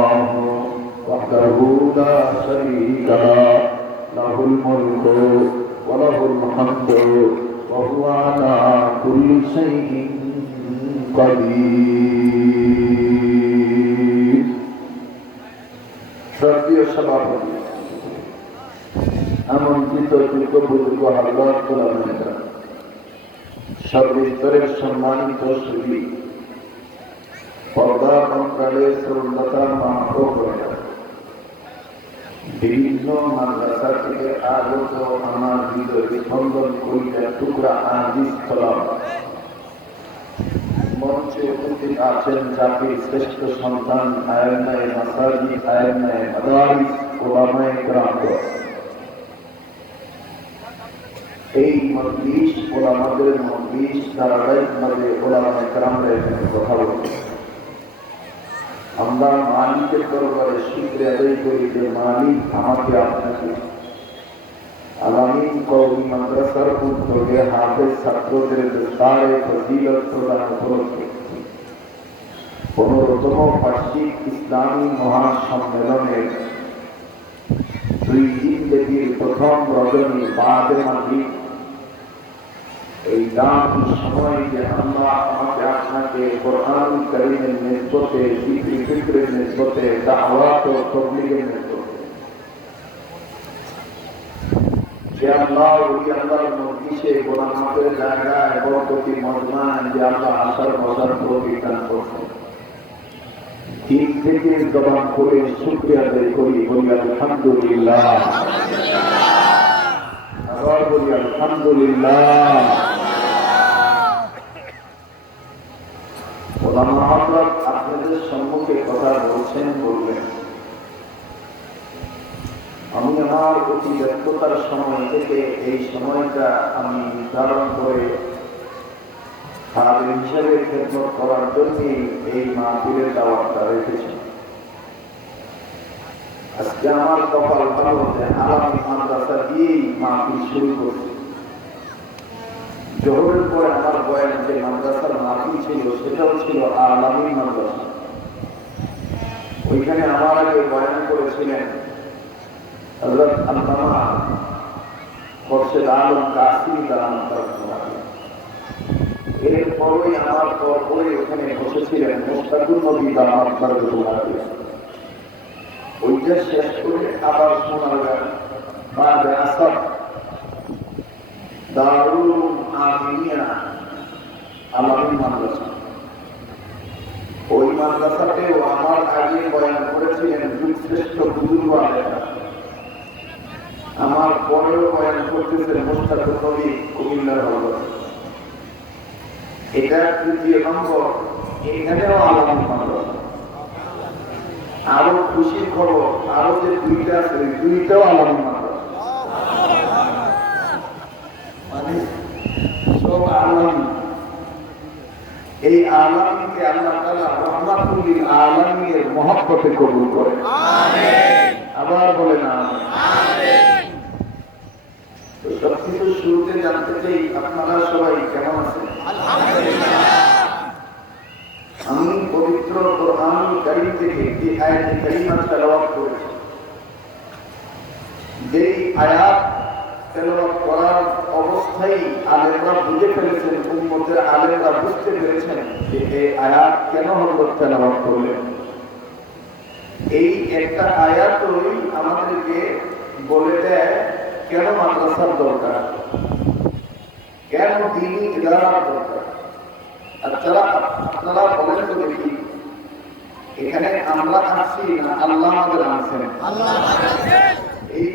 الله وحده لا شريك له له الملك وله الحمد وهو على كل شيء قدير সক্রিয় সভাপতি আমন্ত্রিত যোগ্য হালদার গোলামেরা সর্বস্তরের সম্মানিত সুধী পর্দা মন্ত্রালয়ের শ্রোতা মা ও বোনেরা, বিভিন্ন মাদ্রাসা থেকে আগত আমার হৃদয় স্পন্দন করিয়া টুকরা আজিজ তলাম মঞ্চে উপস্থিত আছেন জাতির শ্রেষ্ঠ সন্তান আয়েমায়ে মাসাজিদ, আয়েমায়ে মাদারিস, ওলামায়ে কেরাম। এই মজলিস ওলামাদের মজলিস, ধারাবাহিকভাবে ওলামায়ে কেরামরা এখানে কথা বলছেন। আমরা মালিকের দরবারে শুকরিয়া আদায় করি যে মালিক আমাকে আপনাকে আলামিন কওমি মাদ্রাসার উদ্যোগে হাফেজ ছাত্রদের বিস্তারে ফজিলত প্রদান উপলক্ষে 15তম বার্ষিক ইসলামী মহাসম্মেলনের 2 দিনব্যাপী প্রথম রজনী বাদে মাগরিব এই দামি সময় যে আল্লাহ আমাকে আপনাকে কোরআন কারীমের নিসবতে, জিকির ফিকরের নিসবতে, দাওয়াত ও তাবলীগের নিসবতে যে আল্লাহ ওই আল্লাহর মজলিসে গোলামাদের জায়গায় বরকতি মজমায় যে আল্লাহ আসার মজার প্রতিজ্ঞা করছেন, দিন থেকে জবান করে শুকরিয়া আদায় করি, বলি আলহামদুলিল্লাহ, আবার বলি আলহামদুলিল্লাহ। ওলামা হযরত আপনাদের সম্মুখে কথা বলছেন, বলবেন। আমি আমার অতি ব্যস্ততার সময় থেকে এই সময়টা আমি নির্ধারণ করে খাদেম হিসেবে খেদমত করার জন্য এই মাহফিলের দাওয়াতটা রেখেছি। আজকে আমার কপাল ভালো যে আলামী মাদ্রাসা দিয়েই মাহফিল শুরু করছি। জোহরের পরে আমার বয়ান যে মাদ্রাসার মাহফিল ছিল সেটাও ছিল আলামী মাদ্রাসা। ওইখানে আমার আগে বয়ান করেছিলেন হযরত আল্লামা খোরশেদ আলম কাসিমি দারামদার। এরপরই আমার পরে ওখানে বসেছিলেন মুশতাকুর নবী দারামদার। ওইটা শেষ করে আবার শোনা গেল বাদে আসর দারুল আমিনিয়া আলামী মাদ্রাসা। ওই মাদ্রাসাতেও আমার আগে বয়ান করেছিলেন যুগশ্রেষ্ঠ বুজুর্গ আলেমরা। আমার পরেও বয়ান করতেছেন মুশতাকুর নবী কুমিল্লার হযরত। এটা 3য় নম্বর, এখানেও আলামী মাদ্রাসা। আরো খুশির খবর, আরো যে 2টা আছে, 2টাও আলামী মাদ্রাসা। মানে সব আলামী। এই আলামীকে আল্লাহ তাআলা রহমাতুল লিল আলামিনের মহব্বতে কবুল করেন। আমিন। আবার বলেন আমিন। তো সবকিছু শুরুতে জানতে চাই আপনারা সবাই কেমন আছেন? আলহামদুলিল্লাহ। আমি পবিত্র কোরআন কারীম থেকে যে আয়াতে কারিমা তেলাওয়াত করেছি, যেই আয়াত তেলাওয়াত করার অবস্থায় আলেমরা বুঝে ফেলেছেন, উম্মতের আলেমরা বুঝতে পেরেছেন যে এই আয়াত কেন হযরত তেলাওয়াত করলেন। এই একটা আয়াতই আমাদেরকে বলে দেয় কেন মাদ্রাসার দরকার, কেন দ্বীনি ইদারার দরকার। আপনারা বলেন তো দেখি, এখানে আমরা আসছি না আল্লাহ আমাদের আনছেন? এই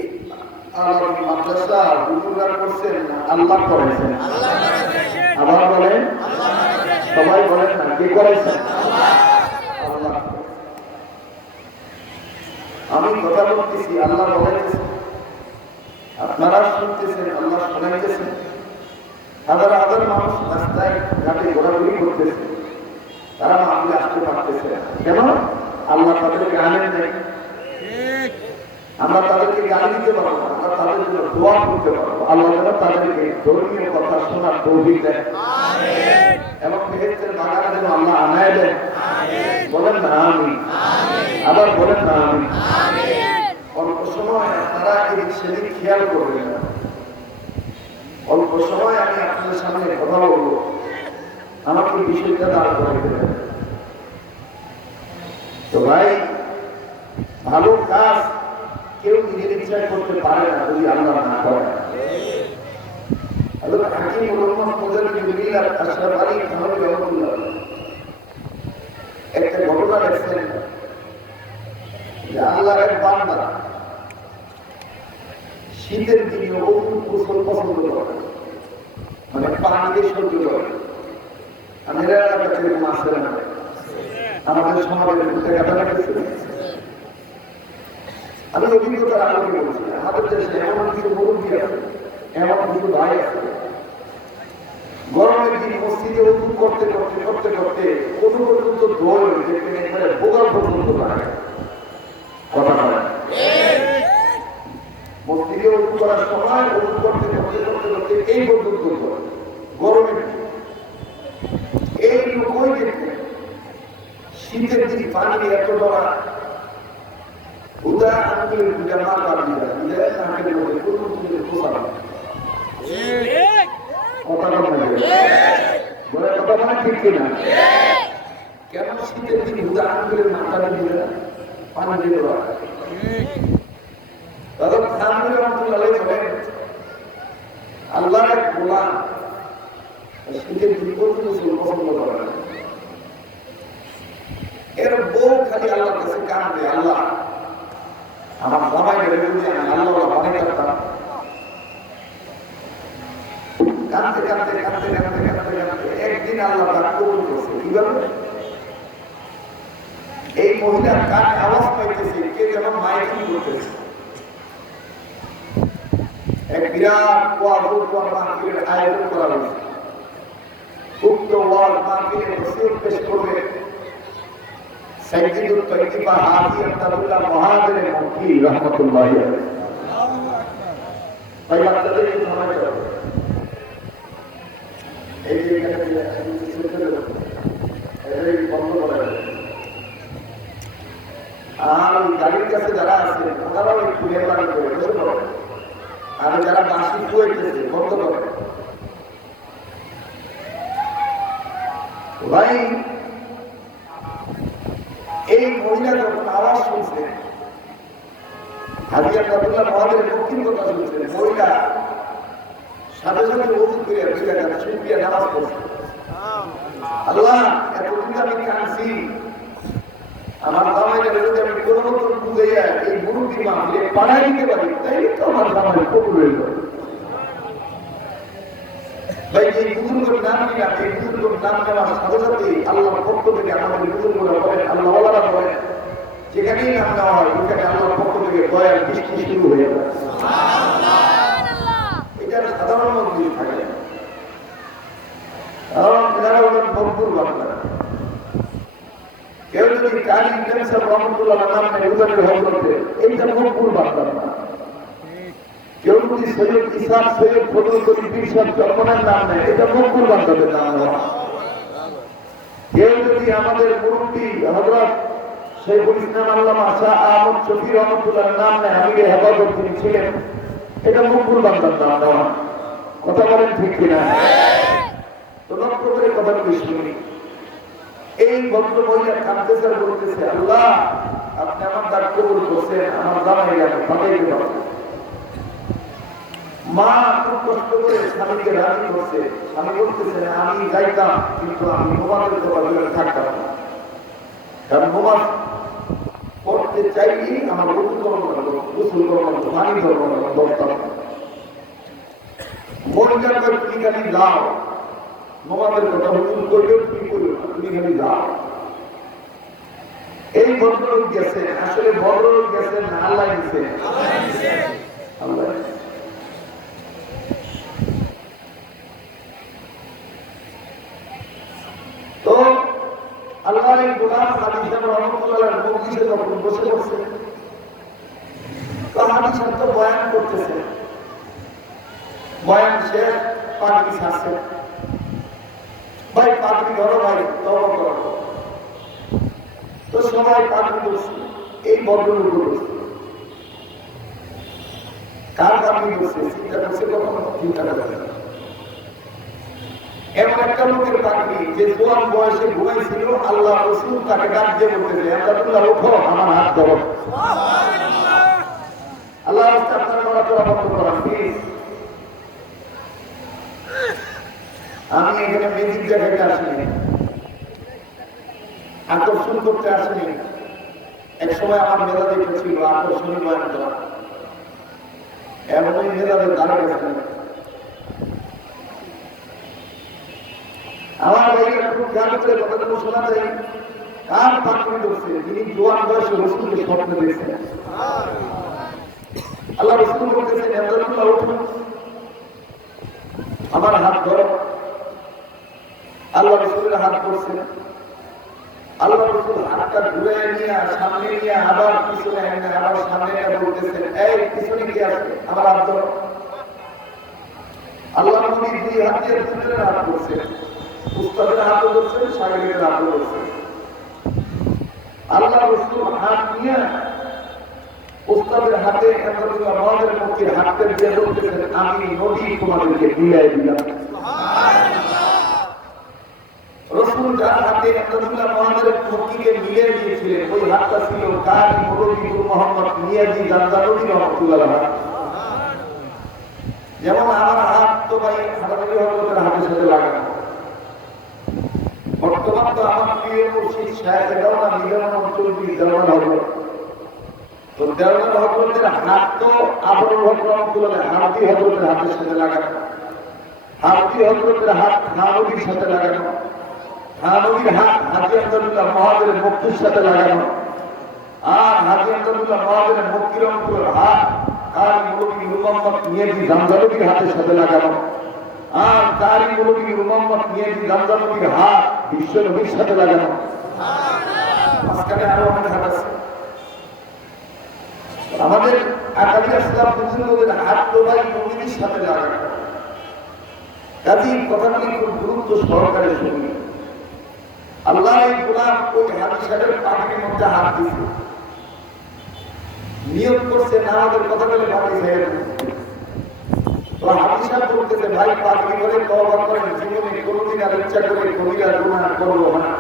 আলামী মাদ্রাসা হুজুররা করছেন না আল্লাহ করেছেন? আবার বলেন, সবাই বলেন না, কে করেছেন? আল্লাহ। আমি কথা বলতেছি, আল্লাহ বলেছেন, আপনারা শুনতেছেন, আল্লাহ শোনাইতেছেন। হাজার হাজার মানুষ রাস্তায় ঘাটে ঘোরাঘুরি করতেছে, তারা মাহফিলে আসতে পারতেছে না। কেন? আল্লাহ তাদেরকে আনেন নাই। আমরা তাদেরকে গালি দিতে পারবো না, আমরা তাদের জন্য দোয়া করতে পারবো। আল্লাহ যেন তাদেরকে ধর্মীয় কথা শোনার তৌফিক দেন এবং বেহেশতের বাগানে যেন আল্লাহ আনায় দেন। বলেন না আমিন। আবার বলেন না আমিন। অল্প সময় আপনারা এদিক সেদিক খেয়াল করবেন না। অল্প সময় আমি আপনাদের সামনে কথা বলবো, আমাকে বিষয়টা দাঁড় করে দেবেন। তো ভাই, ভালো কাজ কেউ নিজের ইচ্ছায় করতে পারে না যদি আল্লাহ না করে। একটা ঘটনা দেখছেন যে আল্লাহর এক বান্দা শীতের দিনে গোসল পছন্দ করে, মানে পানি দিয়ে সহ্য করে। আমি আমাদের সমাজের আমি অভিজ্ঞতার আলোকে বলছি, আমাদের দেশে এমন কিছু মুরব্বী আছে, এমন কিছু ভাই আছে, গরমের দিন মসজিদে উজু করতে করতে করতে করতে কোনো পর্যন্ত দৌড় যেখানে এখানে বোগাল পর্যন্ত লাগে কথা বলে। মসজিদে উজু করার সময় উজু করতে করতে করতে করতে এই পর্যন্ত গরমের দিন এই লোকই দেখতে শীতের দিন পানি এত ডরা উদা আঙ্গুলের দুটা মাথা দিয়ে আঙ্গুলের মধ্যে কোনো কিছু খোসা কথা বলে কথা বলে ঠিক কিনা? কেন শীতের দিন উদা আঙ্গুলের মাথা দিয়ে পানি দিয়ে দেওয়া তখন সামনে বলেন আল্লাহ এক গোলাম শীতের দিন পর্যন্ত পছন্দ করে না। এর বউ খালি আল্লাহর কাছে কাঁদবে, আল্লাহ আমার জামাই আল্লাহ অনেক কাঁদতে কাঁদতে কাঁদতে কাঁদতে কাঁদতে কাঁদতে একদিন আল্লাহ তার কবুল করছে। কিভাবে? এই মহিলার কান আওয়াজ পাইতেছে, কে যেন মাইকিং করতেছে। এক বিরাট মাহফিলের আয়োজন করা হয়েছে। উক্ত ওয়াজ মাহফিলে নসিহত পেশ করবে সাইয়্যিদুত তৈয়্যিবা হাজী আতাউল্লাহ মুহাজির মক্কি রাহমাতুল্লাহি আলাইহি। ভাই আপনাদের এই সময় চলে এই যে এই বন্ধ করা আর গাড়ির কাছে যারা আছে ওনারাও একটু মেহরবানি করে বসে পড়ে, আর যারা বাসি শুয়েছে বন্ধ করে। ভাই এই মহিলা যখন আওয়াজ শুনছে, হাজী আতাউল্লাহ মুহাজিরের পক্ষের কথা শুনছে, মহিলা সাথে সাথে ওযু করে দুই রাকাত সুন্নাহ নামাজ পড়ছে। আল্লাহ এতদিন আমি কাঁদছি, আমার জামাইটা যদি আমি কোনো মতো বুঝাইয়া এই মুরব্বি মাহফিলে পাঠাই দিতে পারি তাই তো আমার জামাই কবুল হয়ে যাবে। ভাই এই বুজুর্গের নাম নিলাম, এই বুজুর্গের নাম নেওয়ার সাথে সাথে আল্লাহর পক্ষ থেকে আমাদের বুজুর্গরা বলেন, আল্লাহওয়ালারা বলেন, যেখানেই নাম নেওয়া হয় ওখানে আল্লাহর পক্ষ থেকে দয়ার বৃষ্টি শুরু হয়ে যায়। এটা সাধারণ মানুষ থাকে, কারণ এনারা হলেন ভরপুর বাংলা। কেউ যদি কালী ইন্টারন্যাশনাল রহমতুল্লাহ নাম নেয় উদানের হজরতে, এইটা ভরপুর বাংলা না। কেউ যদি সৈয়দ ইসহাক সৈয়দ ফজল করিম পীর সাহেব চরমনের নাম নেয়, এটা ভরপুর বাংলাদের নাম নেওয়া। কেউ যদি আমাদের মুরব্বী হযরত শেখুল ইসলাম আল্লামা শাহ আহমদ শফি রহমতুল্লাহ নাম নেয়, আমিরে হেফাজত তিনি ছিলেন, এটা ভরপুর বাংলার নাম নেওয়া। কথা বলেন ঠিক কিনা? তো লক্ষ্য করে কথাগুলি শুনি। এই ভদ্র মহিলা কাঁদতেছে আর বলতেছে, আল্লাহ আপনি আমার দান কবুল করছেন, আমার জামাই আমি পাঠাইতে পারবো। মা খুব কষ্ট করে স্বামীকে রাজি করছে, স্বামী বলতেছে আমি যাইতাম কিন্তু আমি মোবাইলের দোকানে থাকতাম না, কারণ মোবাইল করতে চাইলে আমার গোসল করবো পানি ধরবো দরকার। মহিলার তুমি খালি যাও, মোবাইলের কথা হুকুম করবে তুমি করবে না, তুমি খালি যাও। এই ভদ্রলোক গেছে, আসলে ভদ্রলোক গেছে না আল্লাহ গেছে? আল্লাহ। তো আল্লাহর এই গোলাম হাজী সাহেব রহমতুল্লাহ মজলিসে যখন বসে বসে তো হাজী সাহেব তো বয়ান করতেছে, বয়ান শেষ, পাগড়ি ছাড়ছে। ভাই পাগড়ি ধরো, ভাই তওবা করো। তো সবাই পাগড়ি ধরছে। এই ভদ্রলোক করছে কার কারণে করছে চিন্তা করছে কখনো চিন্তা করে না। এমন একটা লোকের পাগড়ি যে জোয়ান বয়সে ঘুমাইছিল, আল্লাহ রাসূল তাকে ডাক দিয়ে বলতেছে আব্দুল্লাহ ওঠো আমার হাত ধরো। আল্লাহ রাস্তা আপনার নড়াচড়া বন্ধ করান প্লিজ। আমি এখানে ম্যাজিক দেখাইতে আসিনি, আকর্ষণ করতে আসিনি। এক সময় আমার মেধা দেখেছিল আকর্ষণী বয়ান করা, এমনই মেধাদের দ্বারা গেছে। আমার ভাইয়েরা খুব খেয়াল করে কথাগুলো শোনা যায়। কার পাগড়ি ধরছে? যিনি জোয়ান বয়সে রাসূলকে স্বপ্ন দেখছেন। আল্লাহ রাসূল বলতেছেন আব্দুল্লাহ উঠুন আমার হাত ধরো। আল্লাহ রাসূলের হাত ধরছেন। আল্লাহ রাসূল হাতটা ঘুরে নিয়ে সামনে নিয়ে আবার পিছনে এনে আবার সামনে এনে বলতেছেন এই পিছনে কি আছে আমার হাত ধরো। আল্লাহ নবী দুই হাত দিয়ে দুজনের হাত ধরছেন, উস্তাদের হাত ধরছেন, শাগির্দের হাত ধরছেন। আল্লাহ রাসূল হাত নিয়ে উস্তাদের হাতে আমাদের মুখের হাতে দিয়ে বলতেছেন আমি নবী তোমাদেরকে বিলাই দিলাম। রাসূল যার হাতে আব্দুল্লাহ আমাদের মুখকে মিলিয়ে দিয়েছিলেন ওই হাতটা ছিল কারি মুরব্বী মুহাম্মদ মিয়াজি জানজানবী রাহমাতুল্লাহ আলাইহি। যেমন আমার হাত তো ভাই হানাফি হযরতের হাতের সাথে লাগানো। বর্তমান তো আমার প্রিয় মুর্শিদ শায়েখ দেওয়ানা মিজানুল চৌধুরী দেওয়ানা হযরত, তো দেওয়ানা হযরতের হাত তো আবুল হক রাহমাতুল্লাহ হানাফি হযরতের হাতের সাথে লাগানো। হানাফি হযরতের হাত হানাফির সাথে লাগানো। হানাফির হাত হাজী আব্দুল্লাহ মহাদের মুক্তির সাথে লাগানো। আর হাজী আব্দুল্লাহ মহাদের মুক্তির অঙ্কুর হাত কারি মুরব্বী মুহাম্মদ মিয়াজি জানজানবীর হাতের সাথে লাগানো। আর কারি মুরব্বী মুহাম্মদ মিয়াজি জানজানবীর হাত বিশ্ব নবীর সাথে লাগানো। মাঝখানে আরো অনেক হাত আছে। আমাদের আকাবির আসলাম বুজুর্গদের হাত তো ভাই নবীর সাথে লাগানো। কাজেই কথাগুলি খুব গুরুত্ব সহকারে শুনি। আল্লাহ এই গোলাম ওই হাদিসের পাখির মধ্যে হাত দিয়েছে, নিয়োগ করছে নামাজের কথা বলে পাখি ছেড়ে তো হাদিসা বলতেছে ভাই পাখি করে তওবা করেন, জীবনে কোনোদিন আর ইচ্ছা করে কবিরা গুনাহ করবো না।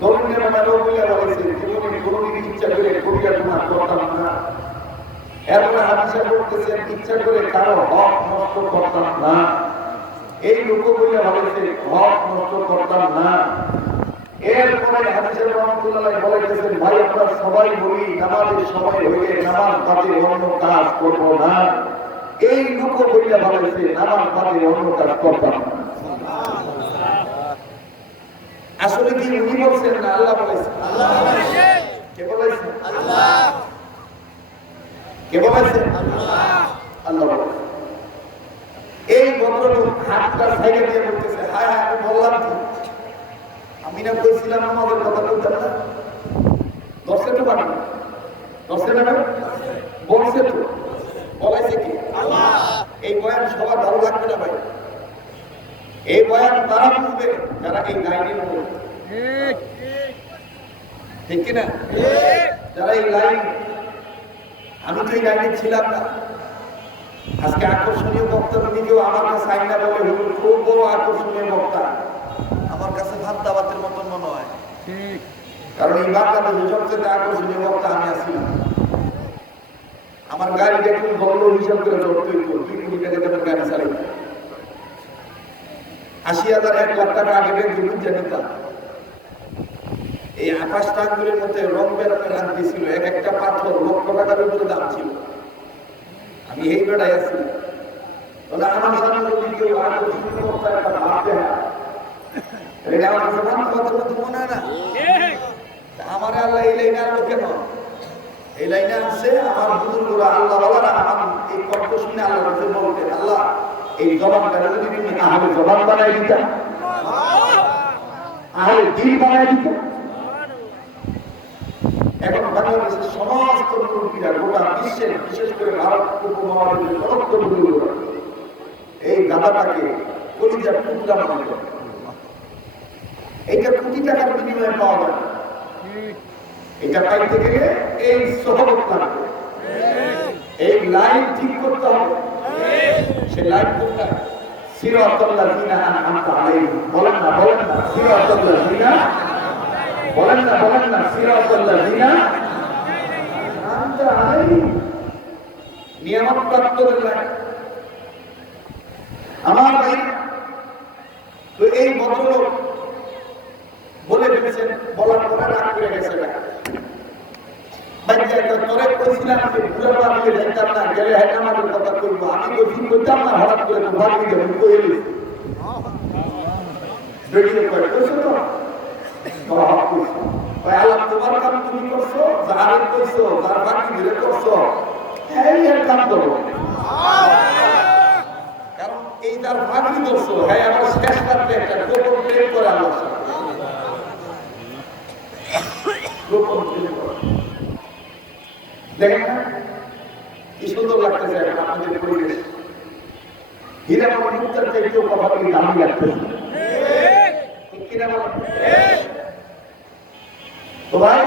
দরুনের মানে বলে বলেছে জীবনে কোনোদিন ইচ্ছা করে কবিরা গুনাহ করতাম না। এরপরে হাদিসা বলতেছে ইচ্ছা করে কারো হক নষ্ট করতাম না। এই লোক বলে বলেছে হক নষ্ট করতাম না। এরপরে হাদিসের রহমতুল্লাহ বলেছেন ভাই আমরা সবাই বলি নামাজের সময় হইলে নামাজ বাদে অন্য কাজ করব না। এই লোক বলে বলেছে নামাজ বাদে অন্য কাজ করতাম না। আসলে কি উনি বলছেন না আল্লাহ বলেছেন? আল্লাহ বলেছেন। কে বলেছেন? আল্লাহ। কে বলেছেন? আল্লাহ। আল্লাহ বলেছেন। এই ভদ্রলোক হাতটা সাইডে দিয়ে বলতেছে হায় হায় আমি বললাম কি, আমি না কইছিলাম আমাদের কথা বলতাম না। দশে তো পারি দশে না বলছে তো বলাইছে কি আল্লাহ। এই বয়ান সবার ভালো লাগবে না ভাই। এই বয়ান তারা বুঝবে যারা এই লাইনের মধ্যে ঠিক কিনা, যারা এই লাইন। আমি তো এই লাইনে ছিলাম না। আজকে আকর্ষণীয় বক্তা নিজেও আমার কাছে আইনা বলে খুব বড় আকর্ষণীয় বক্তা। আমার কাছে ভাত দাবাতের মতন মনে হয়, কারণ এই বাংলাদেশে সবচেয়ে আকর্ষণীয় বক্তা আমি আসছিলাম। আমার গাড়িটা খুব বড় হিসাব করে ধরতে হইতো, 2 কোটি টাকা দেবেন গাড়ি চালাই 80,000 1 লাখ টাকা আগে বেতন জানিতাম। এই আকাশ টাঙ্গুলের মধ্যে রং বেরঙের আনতে ছিল, এক একটা পাথর লক্ষ টাকার উপরে দাম ছিল। আমি এই বেড়াই আছি, তাহলে আমার সামনে যদি কেউ আকর্ষণীয় বক্তা একটা ভাবতে হয় এটা আমার কাছে মনে হয় না। আমার আল্লাহ এই লাইনে আনলো কেন? এই লাইনে আনছে আমার বুজুর্গরা আল্লাহ বাবারা আমার এই কণ্ঠ শুনে আল্লাহ কাছে বলতে আল্লাহ এই জবানটা যদি তুমি আহলে জবান বানাই দিতা, আহলে দিল বানাই দিতা। এখন বাংলাদেশের সমস্ত মুরব্বীরা গোটা বিশ্বের বিশেষ করে ভারত উপমহাদেশের সমস্ত মুরব্বীরা এই গাধাটাকে কলিজার টুকরা মনে করে। এইটা কোটি টাকার বিনিময়ে পাওয়া যায়। এটা পাইতে গেলে এই সহবত লাগবে, এই লাইন ঠিক করতে হবে। সে লাইন কোনটা? সিরাতাল্লাযিনা আনআমতা আলাইহিম। বলেন না সিরাতাল্লাযিনা, বলেন না সিরাতাল্লাযিনা আনআমতা আলাইহিম। নিয়ামত প্রাপ্তদের লাইন। আমার ভাই, তো এই ভদ্রলোক বলে ফেলেছেন, বলার পরে রাগ করে গেছে না। তোরে কইছিলাম যে বুড়া বাড়িতে যাইতাম না, গেলে হ্যাঁ আমাদের কথা কইব, আমি তো ফিল করতাম না, হঠাৎ করে তো বাড়ি যাবেন কইলি বেরিয়ে পড়ে কইছো তো আল্লাহ তোমার কাম তুমি করছো, যারে কইছো যার বাকি ধরে করছো, এই এর কাম করো। কারণ এই যার বাকি করছো, হ্যাঁ আমার শেষ রাতে একটা গোপন প্রেম করে আল্লাহর সাথে, গোপন প্রেম করে। দেখেন না কি সুন্দর লাগতেছে আপনাদের পরিবেশ। হীরা মুক্তার চাইতেও কথা বলি দামি লাগতেছে, ঠিক কিনা বলেন? তো ভাই,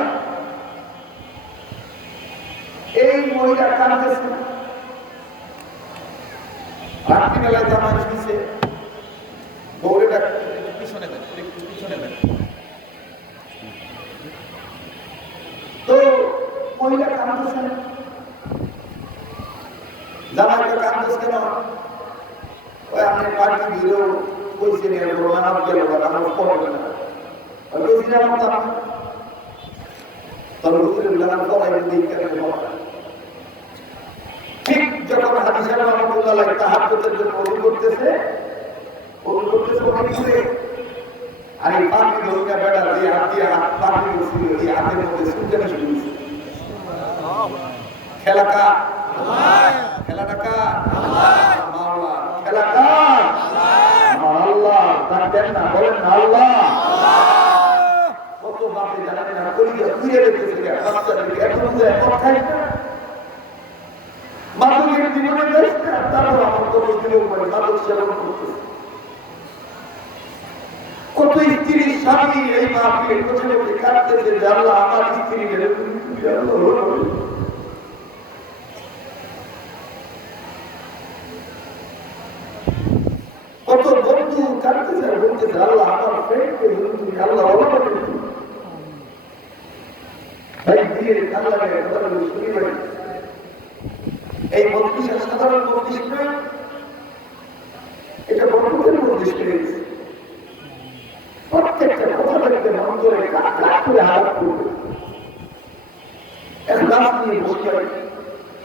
এই মহিলা কাঁদতেছে, রাত্রিবেলা জামা শুনছে, দৌড়ে ডাকতে পিছনে দেন, একটু পিছনে দেন। তো মহিলা কাঁদতেছে, জামাইটা কাঁদতেছে কেন? ওই আপনি পার্টি দিলেও কইছেন এরকম মানব গেল আমার করবে না, কইছিলাম তো আপনি তবে হুজুরের লাগান করাই দিই কেন? ঠিক যখন হাদিসা রহমাতুল্লাহ তাহাজ্জুদের জন্য ওযু করতেছে অনেক দূরে, আর এই পার্টি ধরুন বেড়া যে হাত দিয়ে হাত পার্টি করছিল, এই হাতের মধ্যে সুলতানা শুরু হয়েছে। খেলা কার? খেলাটা কার? মাওলা। খেলা কার? আমার আল্লাহ। তার দেন না, বলেন না আল্লাহ। কত বাপে জানেন না, কলিজা ঘুরে দেখতেছে, বাচ্চাদেরকে এখন যায় কথাই না, মাদকের জীবনে যাই না, তারপর আমার কত দিলেও পারে মাদক সেবন করতেছে। কত স্ত্রী স্বামী এই মাহফিলে বসে বসে কাঁদতেছে যে আল্লাহ আমার স্ত্রী কত বন্ধু কাঁদতেছে আর বলতেছে আল্লাহ আমার ফ্রেন্ডকে তুমি আল্লাহ ভাই দিয়ে আল্লাহ শুনি ভাই। এই মজলিসের সাধারণ মজলিস না, এটা বন্ধুদের মজলিস হয়ে গেছে। প্রত্যেকটা কথা দেখতে অন্তরে কাজ করে আঘাত করবে, এখলাস নিয়ে বসে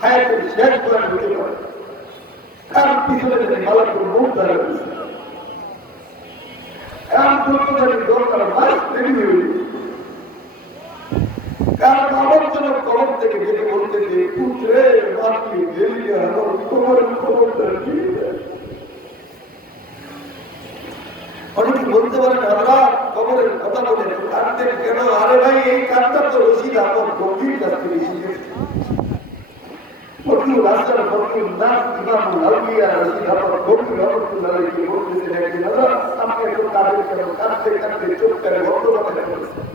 হায়াতের শেষ করে ঢুকে পড়ে, কার পিছনে ভালো করে মুখ ধরে গেছে, কার জন্য দরকার মাস রেডি হয়ে গেছে, কার বাবার জন্য কবর থেকে যেতে বলতে যে পুত্রে বাপি গেলি আমার তোমার খবরটা দিয়ে দেয়। অনেকে বলতে পারেন আমরা কবরের কথা বলে কাঁদতেন কেন? আরে ভাই, এই কাঁদটা তো রশিদ আমার গভীর কাছ থেকে শিখেছি। ফকির রাস্তার ফকির নাম ইমামুল আউলিয়া রশিদ আমার গভীর রহমতুল্লাহকে বলতেছেন একদিন, দাদা আপনি এত কাঁদেন কেন? কাঁদতে কাঁদতে চোখ করে বন্ধ করে ফেলেছেন,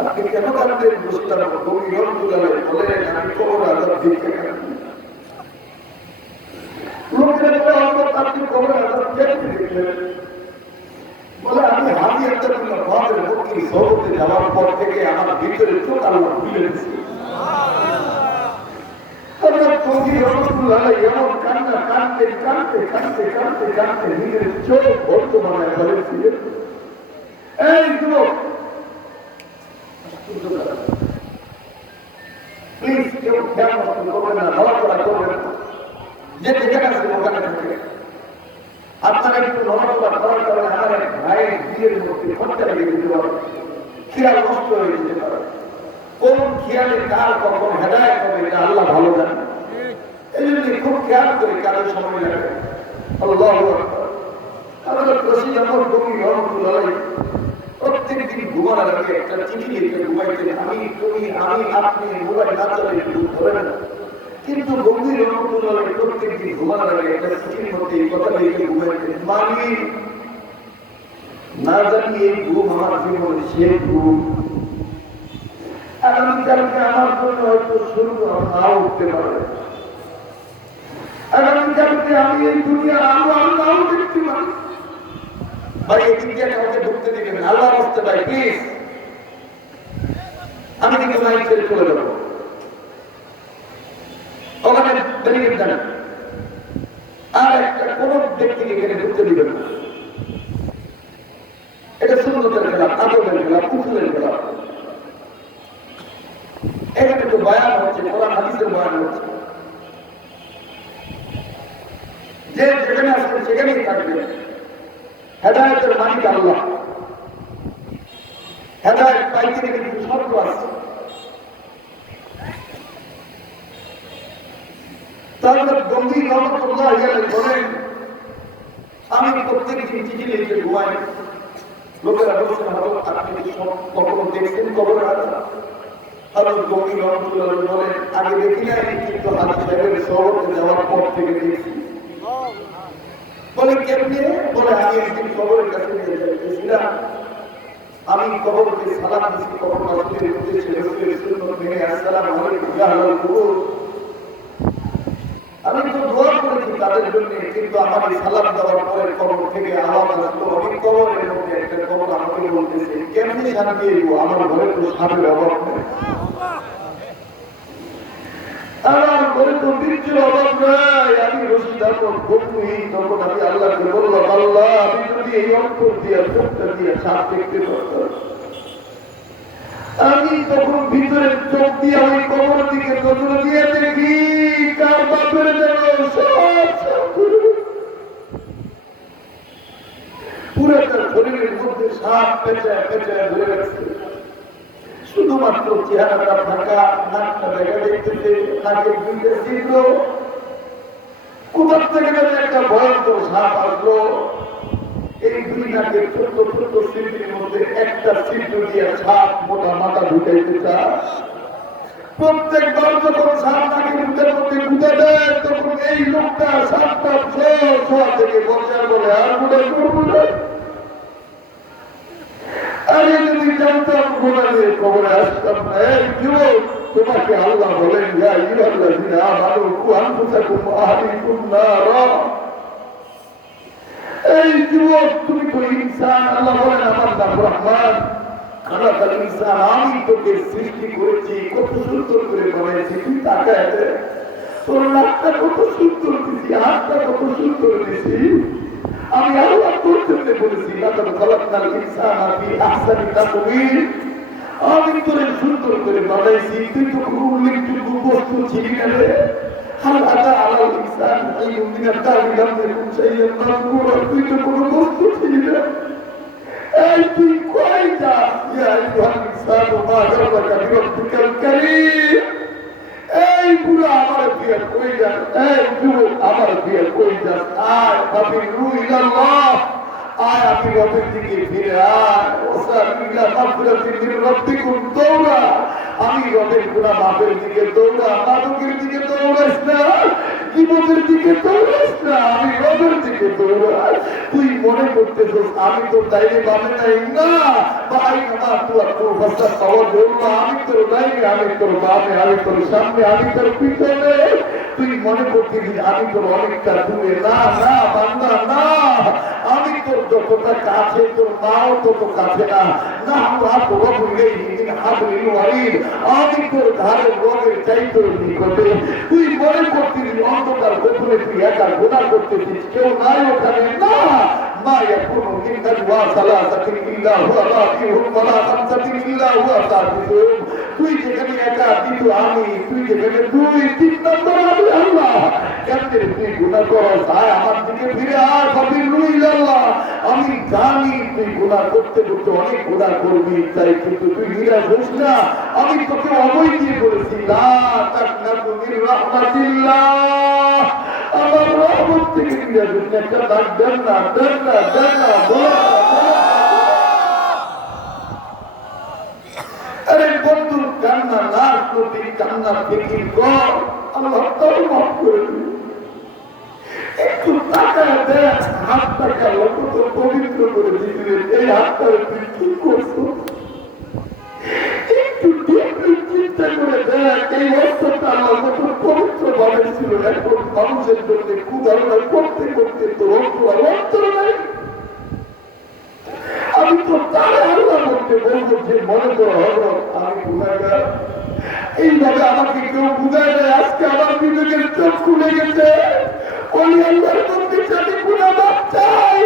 আপনি কেন কাঁদতেন? রশিদ আমার গভীর রহমতুল্লাহ বলেন আমি কবর আজাব দেখতে কাঁদি। লোকের আপনি কবর আজাব দেখতে দেখলেন? বলে আমি হাজি একটা ভাবের ভক্তি সহজে যাওয়ার পর থেকে আমার ভিতরে চোখ আল্লাহ খুলে দিচ্ছে। এমন কান্না কাঁদতে কাঁদতে কাঁদতে কাঁদতে কাঁদতে নিজের চোখ বর্তমানে ফেলেছিলেন। এই যুবক, প্লিজ কেউ খেয়াল করবেন না, ধরা করা করবেন না, যে যেখানে আছে ওখানে থাকে। আপনারা একটু নড়াচড়া করার কারণে আমার এক ভাইয়ের বিয়ের মধ্যে খরচা লেগে যেতে পারে, খেয়াল নষ্ট হয়ে যেতে পারে। কোন খেয়ালে কার কখন হেদায়েত হবে এটা আল্লাহ ভালো জানে। এই জন্য খুব খেয়াল করে কারোর সময় লাগে। আল্লাহু আকবার। আমাদের রশিদ আহমদ গনি রহমতুল্লাহ প্রত্যেকদিন ঘুমানোর আগে একটা চিঠি লিখে ঘুমাইতেন, আমি তুমি আমি আপনি মোবাইল না চলে ধরে না। কিন্তু গভীর রহমতুল্লাহ প্রত্যেকদিন ঘুমানোর আগে একটা চিঠির মধ্যে এই কথা লিখে ঘুমাইতেন, মালিক না জানি এই ঘুম আমার জীবনের শেষ ঘুম, আগামীকালকে আমার জন্য হয়তো সূর্য নাও উঠতে পারে, আগামীকালকে আমি এই দুনিয়ার আলো নাও দেখতে পারি। ভাই এদিক দিয়ে কাউকে ঢুকতে দিবেন আল্লাহ রাস্তে ভাই প্লিজ, আমি কিন্তু লাইন ছেড়ে চলে যাবো, ওখানে ব্যারিকেড দেন, আর একটা কোনো ব্যক্তিকে এখানে ঢুকতে দিবেন না। এটা সুন্নতের খেলাফ, আদবের খেলাফ, উসুলের খেলাফ। এখানে তো বয়ান হচ্ছে, কোরআন হাদিসের বয়ান হচ্ছে, যে যেখানে আসবে সেখানেই থাকবে। হেদায়েতের মালিক আল্লাহ, হেদায়েত পাইতে গেলে কিছু শর্ত আছে। তাহলে গম্ভীর রহমতুল্লাহ বলেন, আমি প্রত্যেক দিন চিঠি লিখে ঘুমাই, লোকেরা বলছেন আপনি কখনো দেখছেন কবরের হাজার? আরো গম্ভীর রহমতুল্লাহ বলেন, আগে দেখি নাই, কিন্তু হাজি সাহেবের শহরে যাওয়ার পর থেকে দেখছি। বলে কেমনি? বলে আমি একদিন কবরের কাছে নিয়ে যাইতেছিলাম, আমি কবরকে সালাম দিচ্ছি, কবর মাসুদের উদ্দেশ্যে রসুলের সুন্নাত মেনে আসসালামু আলাইকুম ইয়া আহলাল কুবুর। আমি তো দোয়া করেছি তাদের জন্য, কিন্তু আমার এই সালাম দেওয়ার পরে কবর থেকে আওয়াজ আসলো, আমি কবরের মধ্যে একটা কবর আমাকে বলতেছে, কেমনি শান্তি এলো, আমার ঘরে তো সাপের অভাব নেই, আমার ঘরে তো বীর্যের অভাব নাই, আমি রশিদ আহমদ গম্ভীর। তখন আমি আল্লাহকে বললাম, আল্লাহ আমি যদি এই অন্তর দিয়ে চোখটা দিয়ে সাপ দেখতে পারতাম। আমি তখন ভিতরে চোখ দিয়ে ওই কবর দিকে নজর দিয়ে দেখি, কার বাপের যেন পুরোটা শরীরের মধ্যে সাপ পেঁচায় পেঁচায় ধরে গেছে, শুধুমাত্র চেহারাটা ফাঁকা, নাকটা দেখা দেখতেছে, নাকের দুইটা ছিদ্র, কোথার থেকে যেন একটা ভয়ঙ্কর সাপ আসলো। এই দুই নাকের ছোট্ট ছোট্ট ছিদ্রের মধ্যে একটা ছিদ্র দিয়ে সাপ মোটা মাথা ঢুকাইতে চায়। প্রত্যেকবার যখন সাপ নাকের মুখের মধ্যে ঢুকে দেয়, তখন এই লোকটা সাপটা ছোঁয়া থেকে বসায় বলে, আর বোধহয় করবো না। আরে যদি জানতাম গোনা দিয়ে কবরে আসতাম না। এই যুবক, তোমাকে আল্লাহ বলেন, ইয়া আইয়ুহাল্লাযীনা আমানু কু আনফুসাকুম ওয়া আহলিকুম নারা। এই যুবক, তুমি তো ইনসান। আল্লাহ বলেন, আমার নাম রহমান, খালাকাল ইনসান, আমি তোকে সৃষ্টি করেছি, কত সুন্দর করে বানিয়েছি। তুই তাকায় দেখ, তোর নাকটা কত সুন্দর দিছি, হাতটা কত সুন্দর দিছি। আমি আল্লাহ তোর জন্য বলেছি, লাকাদ খালাকনাল ইনসানা ফি আহসানি তাকওয়িম। আমি তোরে সুন্দর করে বানাইছি, তুই তো কোনো উল্লেখযোগ্য বস্তু ছিলি না রে। হাল আতা আলাল ইনসান আইয়ুম মিনাদ দারি লাম ইয়াকুন শাইয়্যান মাযকুরা, তুই তো কোনো বস্তু ছিলি না। এই তুই কই যা? ইয়া আইয়ুহাল ইনসানু মা গাররাকা বিরাব্বিকাল কারীম। এই বুড়া আমার বিয়ে কই যান, এই যুবক আমার বিয়ে কই যান, আয় ফাবিরু ইলাল্লাহ, আয় আমি রবের দিকে ফিরে আয়। ওয়াসাবিলা মাগফিরাতিন মির রাব্বিকুম দৌড়া, আমি রবের গুনাহ মাফের দিকে দৌড়া। মাদকের দিকে দৌড়াস না, জীবনের দিকে দৌড়াস না, আমি রবের দিকে দৌড়া। তুই মনে করতেছিস আমি তো তাইলে বামে নাই, না ভাই, আমার তো ভাষা পাওয়া জন্য আমি তোর ডাইনে, আমি তোর বামে, আমি তোর সামনে, আমি তোর পিছনে। তুই মনে করতেছিস আমি তোর অনেকটা দূরে, না না বান্দা, না, আমি তোর যতটা কাছে তোর মাও তত কাছে না। না আমরা তোর ভুলে হাবলিল ওয়ারিদ, আমি তোর ধারের রোগের চাইতে নিকটে। তুই মনে করতেছিস অন্ধকার গোপনে তুই একা গুনাহ করতেছিস, কেউ নাই ওখানে, না। মা ইয়াকুনু মিন নাজওয়া সালাসাতিন ইল্লা হুয়া রাবিউহুম ওয়ালা খামসাতিন ইল্লা হুয়া সাদিসুহুম। তুই যেখানে একা, কিন্তু আমি, তুই যেখানে দুই তিন নম্বর আমি আল্লাহ। কেমনে তুই গুনাহ করস? আয় আমার দিকে ফিরে আয়, ফাবিরু ইলাল্লাহ। আমি জানি তুই গুনাহ করতে করতে অনেক গুনাহ করবি, তাই কিন্তু তুই নিরাশ হোস না। আমি তোকে অবৈ দিয়ে বলেছি, লা তাকনাতু মির রাহমাতিল্লাহ, আমার রহমত থেকে নিরাশ হোস না। একটা ডাক দেন না, দেন না, দেন না, বলো। আরে বন্ধু, কান্না না করবি, কান্না ফিকির কর, আল্লাহ তোর মাফ করে দিবি। একটু টাকা দেখ, হাতটাকে আল্লাহ কত পবিত্র করে দিবি। এই হাতটা তুই কি করছো? একটু দেখবি মানুষের জন্য কুদারণা করতে করতে তো অন্তর নাই। আমি তো তার আল্লাহ করতে বলবো যে মনে করো হজরত আমি গুনাহগার, এইভাবে আমাকে কেউ বুঝায় দেয়। আজকে আমার বিবেকের চোখ খুলে গেছে। ওই আল্লাহর মধ্যে আমি গুনাহ মাফ চাই,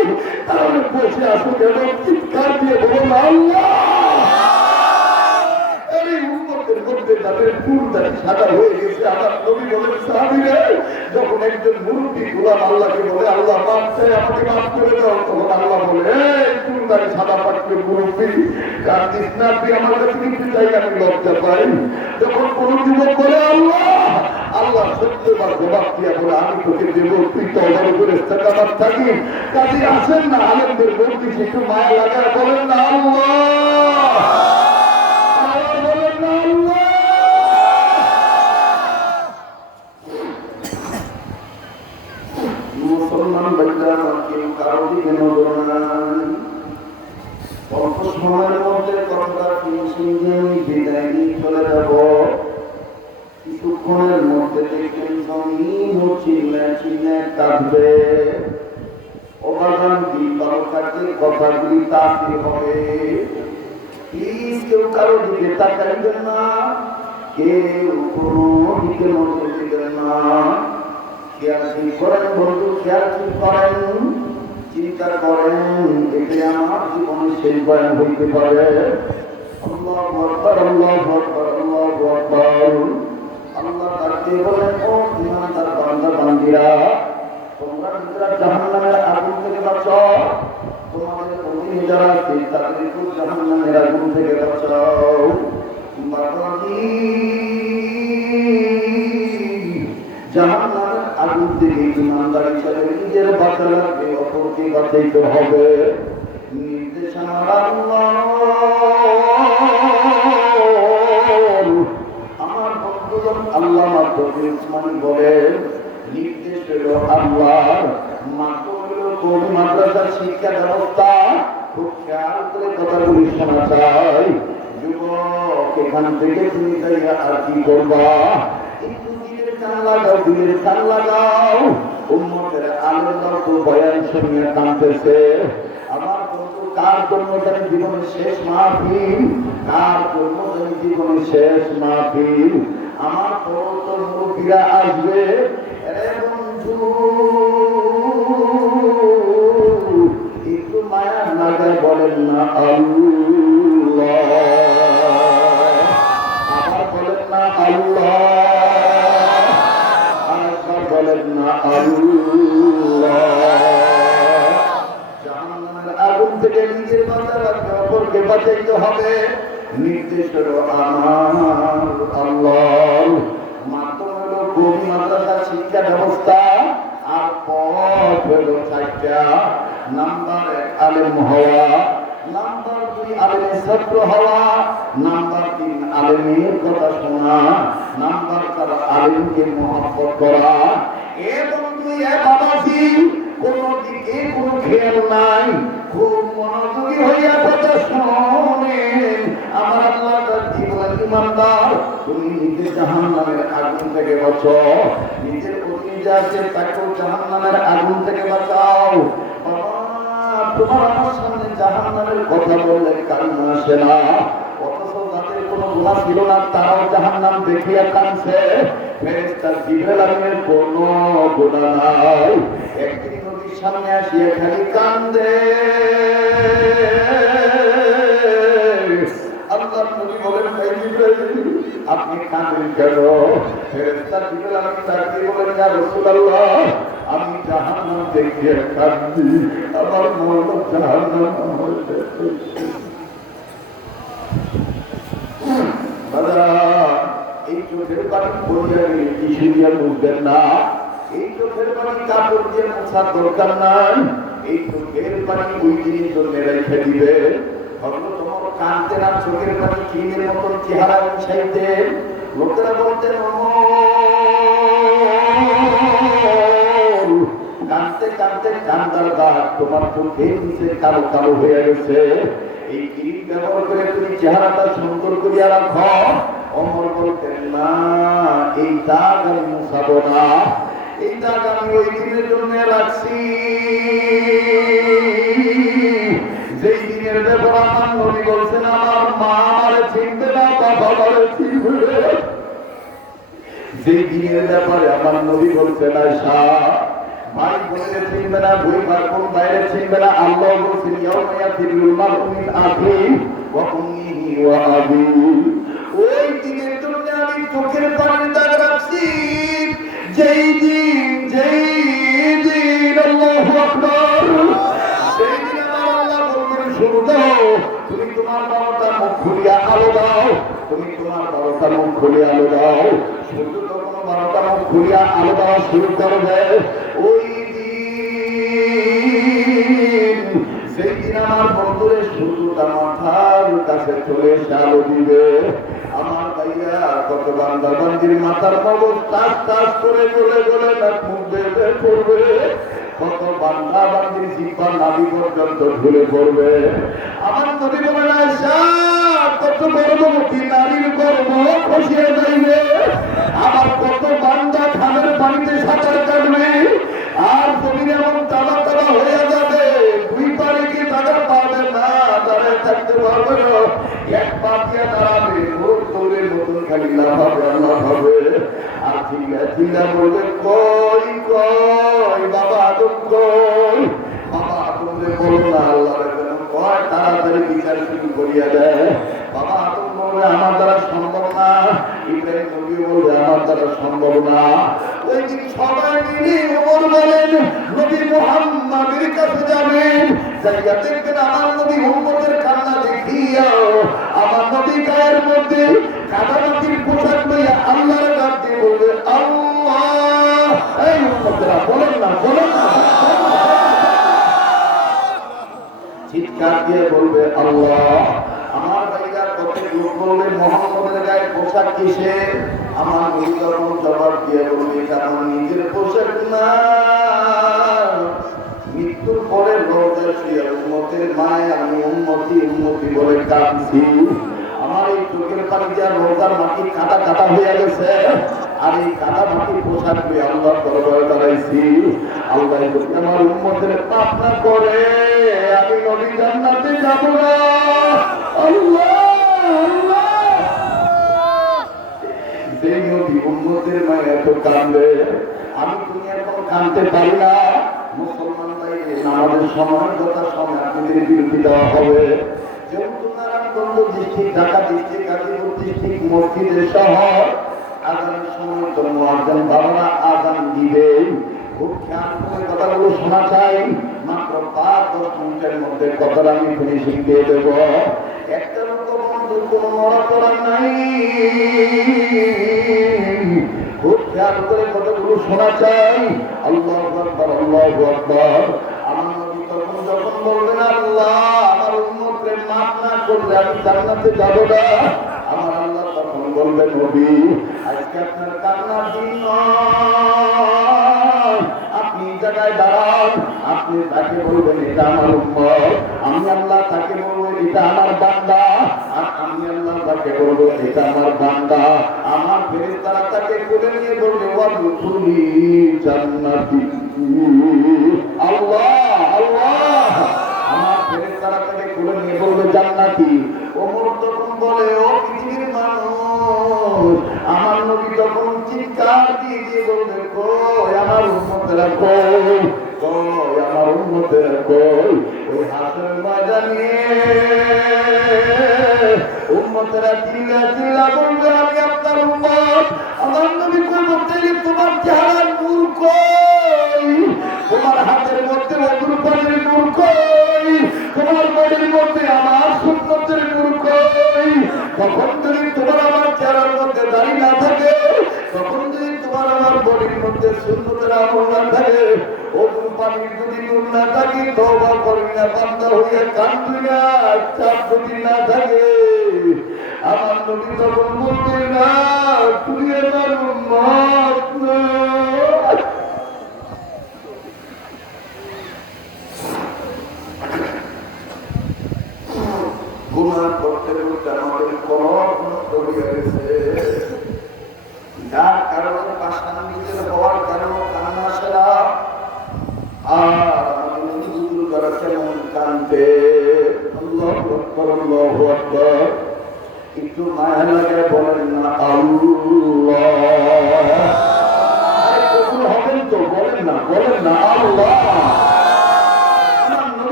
তাহলে বসে আসো কেন? চিৎকার দিয়ে বলুন আল্লাহ। এই উম্মতের মধ্যে যাদের চুলদারি সাদা হয়ে গেছে, আমার নবী বলেন সাহাবীরা যখন একজন মুরব্বী গোলাম আল্লাহকে বলে আল্লাহ মাফ চাই, আমাকে মাফ করে দাও, তখন আল্লাহ বলে এই চুলদারি সাদা পাকলে মুরব্বী কাঁদিস না, তুই আমার কাছে কিন্তু চাই, আমি লজ্জা পাই। যখন কোন যুবক বলে আল্লাহ, আল্লাহ সত্যবার জবাব দিয়া বলে আমি তোকে দেব, তুই তো আমার উপরে ইস্তেকামত থাকি। কাজে আসেন না আলেমদের মধ্যে একটু মায়া লাগায় বলেন না আল্লাহ, মুসলমান বাচ্চা কেউ কারো দিকে নজর নাই। অল্প সময়ের মধ্যে কথাটা শুনতে আমি বিদায় নিয়ে চলে যাব। কিছুক্ষণের মধ্যে দেখবেন জমিন চিল্লায় কাঁদবে। ওবাগান দিল কাছে কথাগুলি তাসির হবে। প্লিজ কেউ কারো দিকে তাকাইবেন না, কেউ কোনো দিকে নজর দিবেন না। খেয়াল করেন বন্ধু, খেয়াল করেন, চিন্তা করেন, এতে আমার জীবনে শেষ বয়ান হইতে পারে। আল্লাহু আকবার, আল্লাহু আকবার, আল্লাহু আকবার। আল্লাহ তাকে বলেন ও ইমানদার বান্দা বান্দীরা, তোমরা যারা জাহান্নামের আগুন থেকে বাঁচাও, তোমাদের অধীনে যারা আছে তাদেরকে জাহান্নামের আগুন থেকে বাঁচাও। জাহান্নামের আগুন থেকে ইমানদার হিসেবে নিজের বাঁচা লাগবে, অপরকে বাঁচাইতে হবে। নির্দেশনা আল্লাহ। আমার বন্ধুগণ, আল্লাহ মাত্র উসমানী বলেন নির্দেশ হলো আল্লাহ, মাত্র হলো কোন মাদ্রাসার শিক্ষা ব্যবস্থা খুব খেয়াল করে কথাগুলি শোনা চাই। যুবক, এখান থেকে তুমি তাইয়া আর কি করবা? একটু দিলের কান লাগাও, দিলের কান লাগাও। উম্মতের আলেমরাও তো বয়ান শুনিয়ে কাঁদতেছে। আমার বন্ধু, কার জন্য জানি জীবনের শেষ মাহফিল? কার জন্য জানি জীবনের শেষ মাহফিল? আমার তো মুরব্বীরা আসবে। আরে বন্ধু, একটু মায়া লাগায় বলেন না আল্লাহ, আবার বলেন না আল্লাহ, আরেকবার বলেন না আল্লাহ। জাহান্নামের আগুন থেকে নিজের বাঁচা রাখতে অপরকে বাঁচাইতে হবে। নির্দেশ হলো আমার আল্লাহ। মাধ্যম হলো কবি মাদ্রাসা শিক্ষা ব্যবস্থা, আর পথ হলো চারটা। নাম্বার 1 আলেম হওয়া, নাম্বার 2 আলেমের ছাত্র হওয়া, নাম্বার 3 আলেমের কথা শোনা, নাম্বার 4 আলেমকে মহব্বত করা। এবং 2 বাবাজি, কোন দিকে কোনো খেয়াল নাই, খুব মনোযোগী হইয়া কথা শোনেন। আমার আল্লাহ জীবন ইমানদার, তুমি নিজে জাহান্নামের আগুন থেকে বাঁচো, নিজের অধীনে যা আছে তাকেও জাহান্নামের আগুন থেকে বাঁচাও। বাবা, তোমার আমার সামনে জাহান্নামের কথা বললে কান্না আসে না, অথচ যাদের কোনো গুনাহ ছিল না তারাও জাহান্নাম দেখিয়া কাঁদছে। ফেরেশতা জিবরাইল আলাইহির কোনো গুনাহ নাই, একদিন নবীর সামনে আসিয়া খালি কান্দে। আল্লাহর নবী বলেন, হে জিবরাইল, আপনি কাঁদেন কেন? ফেরেশতা জিবরাইল আলাইহিস সালাম বলেন, ইয়া রাসূলুল্লাহ, আমি জাহান্নাম দেখিয়া কাঁদি, আমার মন জাহান্নাম হইতে। এই চোখের পানি পড়িয়া গেলে টিস্যু দিয়ে মুছবেন না, এই চোখের পানি কাপড় দিয়ে মোছার দরকার নাই, এই চোখের পানি ওই দিনের জন্য রেখে দিবে। তোমার কাঁদতে না চোখের পানি কিনের মতন চেহারা মিশাইতে। লোকেরা বলতেন কাঁদতে কাঁদতে কান্দার দাগ তোমার চোখের নিচে কালো কালো হয়ে গেছে, এই ক্রিম ব্যবহার করে তুমি চেহারাটা সুন্দর করিয়া রাখো। অমর বলতেন না, এই দাগ আমি মুছাবো না, এই দাগ আমি ওই দিনের জন্য রাখছি যেই দিনের ব্যাপার আমার নবী বলছেন আমার মা আমারে চিনবে না, বাবা আমারে চিনবে। যেই দিনের ব্যাপারে আমার নবী বলছেন আয়েশা ভাই বোনের চিনবে না, দুই ভাই বোন বাইরে চিনবে না। আল্লাহ বলছেন ইয়াউমা ইয়াফিরুল মারউ মিন আখিহি ওয়া উম্মিহি ওয়া আবিহি। ওই দিনের জন্য আমি চোখের পানির দাগ রাখছি যেই দিন আল্লাহু আকবার, সেই দিন আমার আল্লাহ বলবেন শুরু দাও, তুমি তোমার বাবাটা মুখ খুলিয়া আলো দাও, তুমি তোমার বাবাটা মুখ খুলিয়া আলো দাও। শুধু তখন বাবাটা মুখ খুলিয়া আলো দেওয়া শুরু করবে। ওই দিন সেই দিন আমার বন্ধুরে সূর্যটা মাথার কাছে চলে এসে আলো দিবে। আমার ভাইয়া কত বান্দা বান্দির মাথার মগজ টাস টাস করে গলে গলে নাক মুখ বের করবে, কত বান্দা বান্দির জিহ্বার নাভি পর্যন্ত ঝুলে পড়বে। আমার নবী বলেন আয়েশা কত গর্ভবতী নারীর গর্ভ খসিয়ে যাইবে, আবার কত বান্দা খালের পানিতে সাঁতার কাটবে, আর জমিন এমন তালা তালা হয়ে যাবে দুই পারে কি তারা পাবে না, দাঁড়ায় থাকতে পারবে না, এক পা দিয়ে দাঁড়াবে ভোর দৌড়ের মতন খালি লাফাবে আল্লাহ হবে। আর চিল্লা চিল্লা বলবে কই কই বাবা আদম কই, বাবা আদমরে বলো না আল্লাহ কয় তাড়াতাড়ি বিচার শুরু করিয়া দেয়। বাবা আদম বলবে আমার দ্বারা সম্ভব না, ইব্রাহিম নবী বলবে আমার দ্বারা সম্ভব না। ওই দিন সবাই মিলে ওমর বলেন নবী মুহাম্মাদের কাছে যাবেন, যাইয়া দেখবেন আমার নবী উম্মতের কান্না দেখিয়া আমার নবী গায়ের মধ্যে কাদামাটির পোশাক লইয়া আল্লাহর ডাক দিয়ে বলবে আল্লাহ। এই উম্মতেরা বলেন না চিৎকার দিয়ে বলবে আল্লাহ। আমার ভাইরা কত লোক বলবে মুহাম্মদের গায়ে পোশাক কিসের, আমার নবী তখন জবাব দিয়ে বলবে কারণ নিজের পোশাক না, মৃত্যুর পরে রোজা শুয়ে উম্মতের মায়ে আমি উম্মতি বলে কাঁদছি। আমার এই চোখের পানি দিয়ে রোজার মাটি কাটা কাটা হয়ে গেছে, আর এই কাটা মাটি পোশাক দিয়ে আল্লাহ দরবারে দাঁড়াইছি। আল্লাহ যদি আমার উম্মতের পাপ না করে আমি নবী জান্নাতে যাব না। আল্লাহ সেই নবী উম্মতের মায়ে এত কাঁদবে, আমি তুমি এখন কাঁদতে পারি না। মুসলমান ভাইরে নামাজের সময় যথা সময় আপনাদের বিরতি দেওয়া হবে। যেহেতু Narayanganj district, Dhaka district, Gazipur district মসজিদের শহর, আজানের সময় তো মুয়াজ্জিন বাবারা আজান দিবে। খুব খেয়াল করে কথাগুলো শোনা চাই, মাত্র 5-10 মিনিটের মধ্যে কথাটা আমি ফিনিশিং দিয়ে দেবো। একটা লোক বন্ধু কোনো নড়াচড়া নাই, খুব খেয়াল করে কথাগুলো শোনা চাই। আল্লাহু আকবার আল্লাহু আকবার। আমার নবী তখন যখন বলবেন আল্লাহ আমার উম্মতকে মাফ না করলে আমি জান্নাতে যাব না, আমার আল্লাহ তখন বলবেন নবী আজকে আপনার কান্নার দিন নয়, আপনি জায়গায় দাঁড়ান, আপনি তাকে বলবেন এটা আমার উম্মত, আমি আল্লাহ তাকে বলবো এটা আমার বান্দা, আর আমি আল্লাহ তাকে বলবো এটা আমার বান্দা। আমার ফেরেশতারা তাকে কোলে নিয়ে বলবে ওয়াদখুলি জান্নাতি। আল্লাহ আল্লাহ, আমার ফেরেশতারা তাকে কোলে নিয়ে বলবে জান্নাতি। ওমর তখন বলে ও পৃথিবীর মানুষ, আমার নবী তখন চিৎকার দিয়ে দিয়ে বলবে কই আমার উম্মতেরা কই, কই আমার উম্মতেরা কই। ওই হাসরের ময়দানে উম্মতেরা চিল্লা চিল্লা বলবে আমি আপনার উম্মত। আমার নবী কই বলতে তোমার চেহারার নূর কই, তোমার হাতের মধ্যে মধুর পানির নূর কই, তোমার বডির মধ্যে আমার সুন্নতের নূর কই। তখন যদি তোমার আমার চেহারার মধ্যে দাড়ি না থাকে, তখন যদি তোমার আমার বডির মধ্যে সুন্নতের আমল না থাকে, মধুর পানির যদি নূর না থাকে, তওবা করবি না, বান্দা হইয়া কাঁদবি না, চাপ যদি না থাকে, আমার নবী তখন বলবে না তুই আমার উম্মত না। গুনাহ করতে করতে আমাদের কলব নষ্ট হয়ে গেছে, যার কারণে পাষাণ নিজের হওয়ার কারণে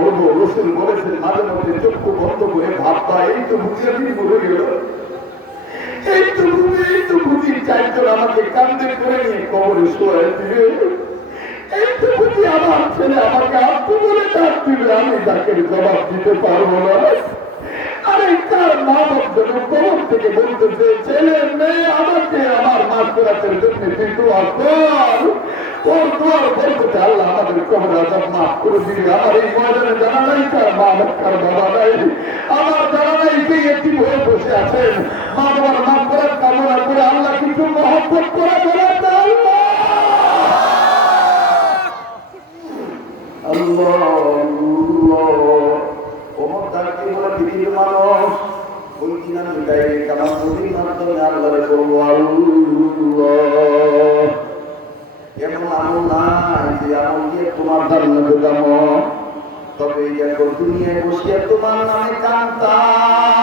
মরবো, রসুল বলেছেন মাঝে মধ্যে চক্ষু বন্ধ করে ভাববা এই তো বুঝিয়ে দিন বলে গেল, এই তো বুঝি চারজন আমাকে কান্দে করে নিয়ে কবরে শোয়াই দিবে, এই তো বুঝি আমার ছেলে আমাকে আত্ম বলে ডাক দিবে, আমি তাকে জবাব দিতে পারবো না। আরে তার মা বাবা কবর থেকে বলতেছে ছেলে মেয়ে আমাকে আমার মাছ করাতের জন্য তুই দোয়া কর, তোর দোয়ার বলতে আল্লাহ আমাদের কবর আজাব মাফ করে দিবি। আমার এই ময়দানে জানা নাই কার মা কার বাবা নাই, আমার জানা নাই যে এটি হয়ে বসে আছেন, মা বাবার মাফ করার কামনা করে আল্লাহ কিছু মহব্বত করা বলেন না আল্লাহ আল্লাহ। ওমর তাকে বলে পৃথিবীর মানুষ ওই দিন আমি গায়ে কালাম নদীর মাধ্যমে আল্লাহরে বলবো আল্লাহ এমন আমল নাই যে আমল দিয়ে তোমার জান্নাতে যাবো, তবে দেখো দুনিয়ায় বসে তোমার নামে কাঁদতাম,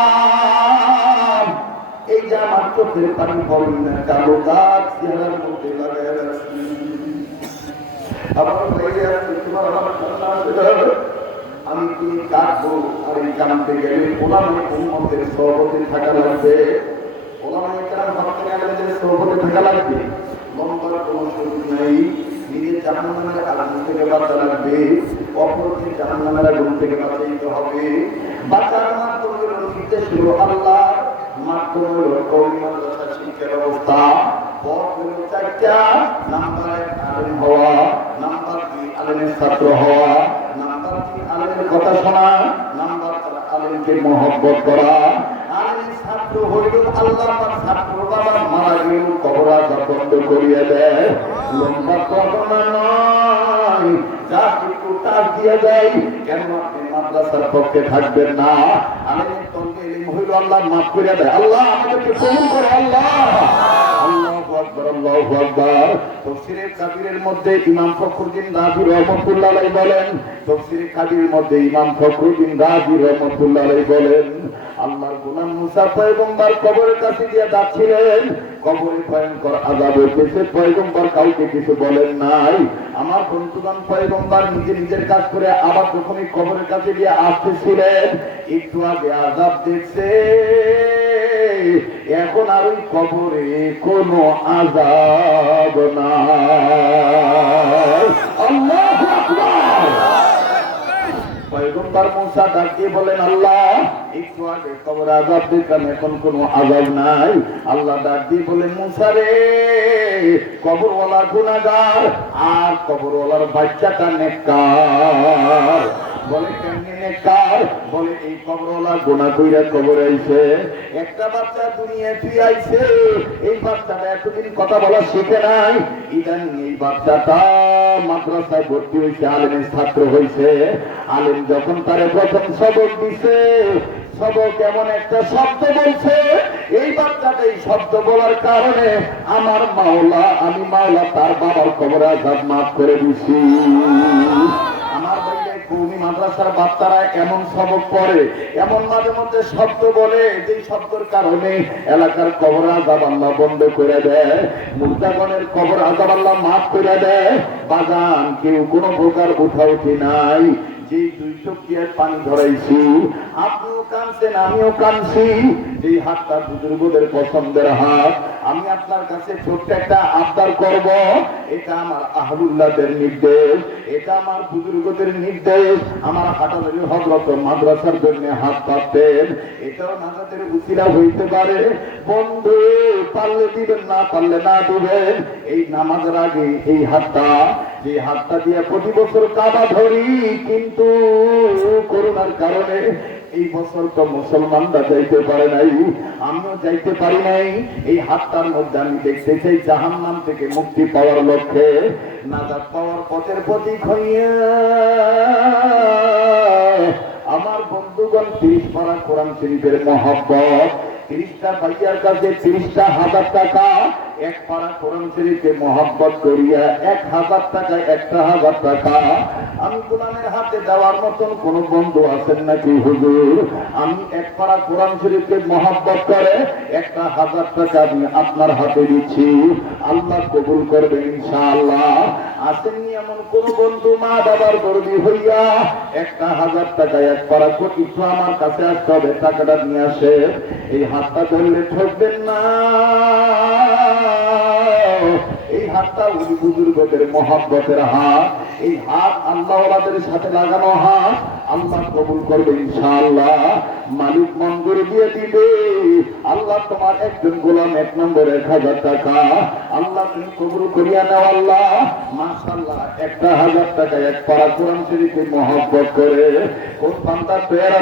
এই যে আমার চোখের পানি পড়ে না কালো দাগ চেহারার মধ্যে লাগাই রাখছি, আমার বাইরে আছে তোমার আমার আমি তুমি কাঁদবো। আর এই কাঁদতে গেলে ওলামায়ে উম্মতের সহবতে থাকা লাগবে, ওলামায়ে কেরাম ভাবতে গেলে যে সহবতে থাকা লাগবে, লম্বার কোনো সুযোগ নাই, নিজের জাহান্নামের আগুন থেকে বাঁচা লাগবে, অপরকে জাহান্নামের আগুন থেকে বাঁচাইতে হবে। বাঁচার মাধ্যমে নির্দেশ হলো আল্লাহ, মাধ্যমে হলো কওমি মাদ্রাসা শিক্ষার ব্যবস্থা। পথ হলো চারটা, নাম্বার 1 আলেম হওয়া, নাম্বার 2 আলেমের ছাত্র হওয়া, নাম্বার 3 আলেমের কথা শোনা, নাম্বার 4 আলেমকে মহব্বত করা। আলেমের ছাত্র হইল আল্লাহ পাক ছাত্র বাবা মারা গেল কবর আযাব বন্ধ করিয়ে দেয়, লম্বা কবর নয় যা একটু টাচ দিয়ে দেয়। কেন আপনি মাদ্রাসার পক্ষে থাকবেন না? আলেমের তলবে ইলম হইল আল্লাহ মাফ করে দেয়, আল্লাহ আমাদেরকে কবুল করো আল্লাহ। আল্লাহু আকবার আল্লাহু আকবার। তাফসীরে কাবীরের মধ্যে ইমাম ফখরুদ্দিন রাজি রাহমাতুল্লাহ আলাইহি বলেন, তাফসীরে কাবীরের মধ্যে ইমাম ফখরুদ্দিন রাজি রাহমাতুল্লাহ আলাইহি বলেন, আল্লাহর গোলাম মুসা পয়গম্বর কবরের কাছে গিয়ে যাচ্ছিলেন, কবরে ভয়ঙ্কর আযাব হইতেছে, পয়গম্বর কাউকে কিছু বলেন নাই। আমার বন্ধুগণ পয়গম্বর নিজের কাজ করে আবার যখনই কবরের কাছে গিয়ে আসতেছিলেন, একটু আগে আযাব দেখছে, এখন আর ওই কবরে কোনো আযাব নাই। আল্লাহু আকবার। পয়গম্বর মুসা ডাক দিয়ে বলেন, আল্লাহ একটু আগে কবর আযাব দেখলাম, এখন কোনো আযাব নাই। আল্লাহ ডাক দিয়ে বলেন, মুসা রে কবরওয়ালা গুনাহগার আর কবরওয়ালার বাচ্চাটা নেককার। বলে কেমনে নেককার? বলে এই কবরওয়ালা গুনাহ কইরা কবরে আইছে, একটা বাচ্চা দুনিয়াতে আইছে, এই বাচ্চাটা এতদিন কথা বলা শিখে নাই, ইদানিং এই বাচ্চাটা মাদ্রাসায় ভর্তি হইছে, আলেমের ছাত্র হইছে। আলেম যখন তারে প্রথম সবক দিছে, সবক এমন একটা শব্দ বলছে, এই বাচ্চাটা এই শব্দ বলার কারণে আমার মাওলা, আমি মাওলা তার বাবার কবর আযাব মাফ করে দিছি। আমার বাইরে কওমি মাদ্রাসার বাচ্চারা এমন সবক পড়ে, এমন মাঝে মধ্যে শব্দ বলে, যে শব্দের কারণে এলাকার কবর আযাব আল্লাহ বন্ধ করে দেয়, মুর্দাগণের কবর আযাব আল্লাহ মাফ করে দেয়। বাজান কেউ কোনো প্রকার উঠাউঠি নাই, যে 2 চোখ দিয়ে পানি ধরাইছি, আপনিও কাঁদছেন আমিও কাঁদছি। যে হাতটা বুজুর্গদের পছন্দের হাত, আমি আপনার কাছে ছোট্ট একটা আবদার করব, এটা আমার আহলুল্লাহদের নির্দেশ, এটা আমার বুজুর্গদের নির্দেশ। আমার হাটাজারি হযরত মাদ্রাসার জন্য হাত পাতেন, এটাও নাজাতের উসিলা হইতে পারে। বন্ধু পারলে দিবেন, না পারলে না দিবেন। এই নামাজের আগে এই হাতটা, যে হাতটা দিয়ে প্রতি বছর কাবা ধরি, কিন্তু করোনার কারণে এই বছর তো মুসলমানরা যাইতে পারে নাই, আমিও যাইতে পারি নাই। এই হাতটার মধ্যে আমি দেখতে চাই জাহান্নাম থেকে মুক্তি পাওয়ার লক্ষ্যে, নাজাত পাওয়ার পথের প্রতীক হইয়া আমার বন্ধুগণ 30 পারা কোরআন শরীফের মহব্বত 30টা ভাইয়ার কাছে 30টা হাজার টাকা, এক পারা কোরআন শরীফকে মহব্বত করিয়া 1000 টাকায় 1000 টাকা আমি কোরআনের হাতে দেওয়ার মতন কোন বন্ধু আছেন নাকি হুজুর? আমি এক পারা কোরআন শরীফকে মহব্বত করে 1000 টাকা আমি আপনার হাতে দিচ্ছি, আল্লাহ কবুল করবেন ইনশাআল্লাহ। আসেননি এমন কোন বন্ধু মা বাবার গর্বী হইয়া 1000 টাকায় এক পারা কোটি আমার কাছে আসতে হবে, টাকাটা নিয়ে আসে। এই হাতটা ধরলে ঠকবেন না, এই হাতটা ওই বুজুর্গদের মহব্বতের হাত, এই হাত আল্লাহ ওয়ালাদের সাথে লাগানো হাত, আল্লাহ কবুল করবে ইনশাআল্লাহ। মালিক মঞ্জুর দিয়ে দিবে, আল্লাহ তোমার একজন গোলাম 1 নম্বর 1000 টাকা আল্লাহ তুমি কবুল করিয়া নাও আল্লাহ। মাশাআল্লাহ 1000 টাকা এক পারা কোরআন শরীফে মহব্বত করে কোন বান্দা